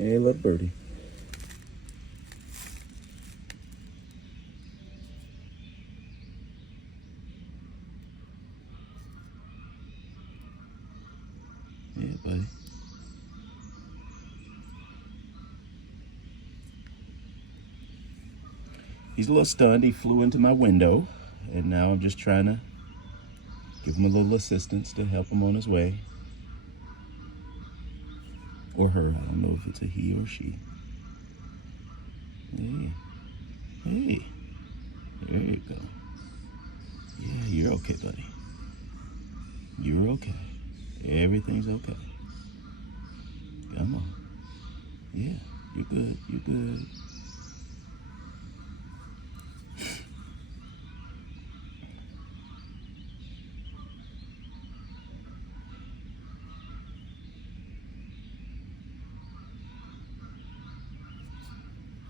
Hey, little birdie. Yeah, buddy. He's a little stunned. He flew into my window, and now I'm just trying to give him a little assistance to help him on his way. Or her. I don't know if it's a he or she. Hey. Hey. There you go. Yeah, you're okay, buddy. You're okay. Everything's okay. Come on. Yeah, you're good. You're good.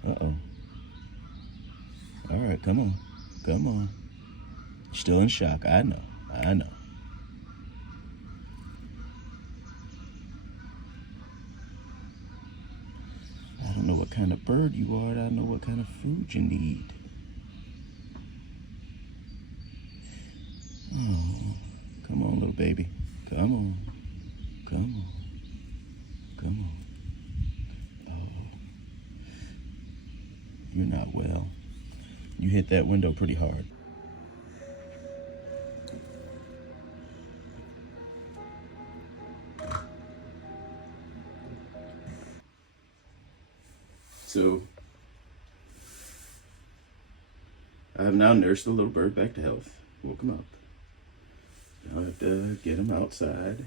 Uh-oh. All right, come on. Come on. Still in shock. I know. I know. I don't know what kind of bird you are. I don't know what kind of food you need. Oh, come on, little baby. Come on. Come on. Come on. Oh, you're not well. You hit that window pretty hard. So, I have now nursed the little bird back to health. Woke him up. Now I have to get him outside.